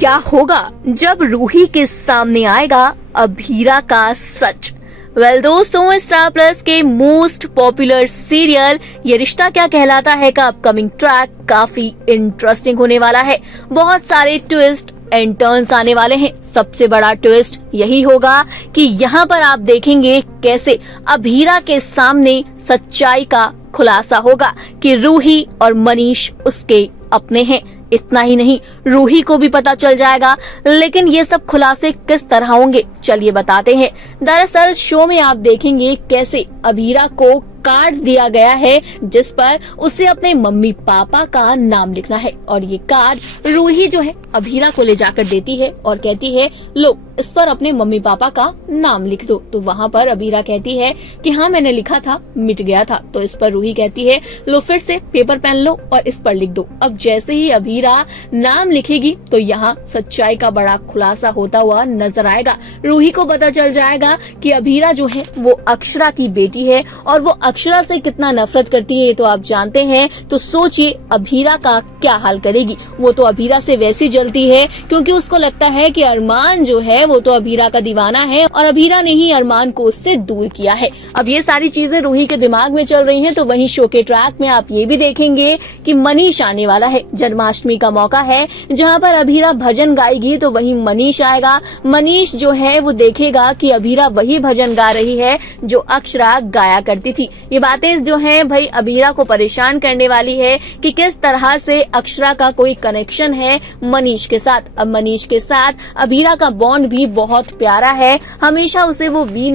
क्या होगा जब रूही के सामने आएगा अभीरा का सच। दोस्तों, स्टार प्लस के मोस्ट पॉपुलर सीरियल ये रिश्ता क्या कहलाता है का अपकमिंग ट्रैक काफी इंटरेस्टिंग होने वाला है। बहुत सारे ट्विस्ट एंड टर्न्स आने वाले हैं। सबसे बड़ा ट्विस्ट यही होगा कि यहाँ पर आप देखेंगे कैसे अभीरा के सामने सच्चाई का खुलासा होगा कि रूही और मनीष उसके अपने हैं। इतना ही नहीं, रूही को भी पता चल जाएगा। लेकिन ये सब खुलासे किस तरह होंगे, चलिए बताते हैं। दरअसल शो में आप देखेंगे कैसे अभीरा को कार्ड दिया गया है जिस पर उसे अपने मम्मी पापा का नाम लिखना है, और ये कार्ड रूही जो है अभीरा को ले जाकर देती है और कहती है लो इस पर अपने मम्मी पापा का नाम लिख दो। तो वहाँ पर अभीरा कहती है कि हाँ मैंने लिखा था, मिट गया था। तो इस पर रूही कहती है लो फिर से पेपर पेन लो और इस पर लिख दो। अब जैसे ही अभीरा नाम लिखेगी तो यहाँ सच्चाई का बड़ा खुलासा होता हुआ नजर आएगा। रूही को पता चल जाएगा कि अभीरा जो है वो अक्षरा की बेटी है और वो अक्षरा से कितना नफरत करती है ये तो आप जानते हैं। तो सोचिए अभीरा का क्या हाल करेगी। वो तो अभीरा से वैसी जलती है क्योंकि उसको लगता है कि अरमान जो है वो तो अभीरा का दीवाना है और अभीरा ने ही अरमान को उससे दूर किया है। अब ये सारी चीजें रूही के दिमाग में चल रही हैं। तो वहीं शो के ट्रैक में आप ये भी देखेंगे कि मनीष आने वाला है। जन्माष्टमी का मौका है जहाँ पर अभीरा भजन गाएगी तो वहीं मनीष आएगा। मनीष जो है वो देखेगा कि अभीरा वही भजन गा रही है जो अक्षरा गाया करती थी। ये बातें जो है भाई अभीरा को परेशान करने वाली है कि किस तरह से अक्षरा का कोई कनेक्शन है मनीष के साथ। अब मनीष के साथ अभीरा का बॉन्ड भी बहुत प्यारा है। हमेशा उसे वो वी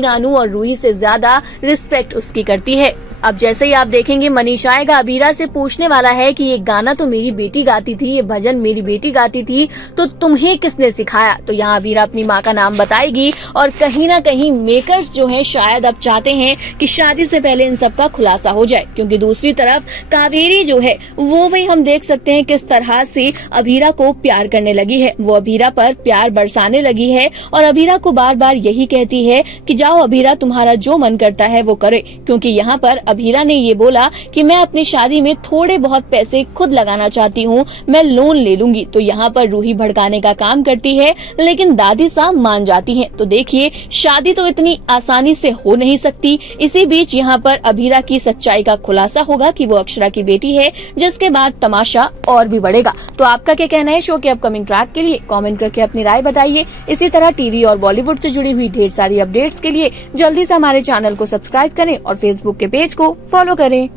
नानू और रूही से ज्यादा रिस्पेक्ट उसकी करती है। अब जैसे ही आप देखेंगे मनीष आएगा, अभीरा से पूछने वाला है कि ये गाना तो मेरी बेटी गाती थी, ये भजन मेरी बेटी गाती थी, तो तुम्हें किसने सिखाया। तो यहाँ अभीरा अपनी माँ का नाम बताएगी और कहीं ना कहीं मेकर्स जो हैं शायद अब चाहते हैं कि शादी से पहले इन सब का खुलासा हो जाए। क्योंकि दूसरी तरफ कावेरी जो है वो भी हम देख सकते हैं किस तरह से अभीरा को प्यार करने लगी है। वो अभीरा पर प्यार बरसाने लगी है और अभीरा को बार बार यही कहती है कि जाओ अभीरा तुम्हारा जो मन करता है वो करे। क्योंकि यहाँ पर अभीरा ने ये बोला कि मैं अपनी शादी में थोड़े बहुत पैसे खुद लगाना चाहती हूँ, मैं लोन ले लूंगी। तो यहाँ पर रूही भड़काने का काम करती है लेकिन दादी साहब मान जाती हैं। तो देखिए शादी तो इतनी आसानी से हो नहीं सकती। इसी बीच यहाँ पर अभीरा की सच्चाई का खुलासा होगा कि वो अक्षरा की बेटी है, जिसके बाद तमाशा और भी बढ़ेगा। तो आपका क्या कहना है शो के अपकमिंग ट्रैक के लिए, कमेंट करके अपनी राय बताइए। इसी तरह टीवी और बॉलीवुड से जुड़ी हुई ढेर सारी अपडेट्स के लिए जल्दी से हमारे चैनल को सब्सक्राइब करें और फेसबुक के पेज को फॉलो करें।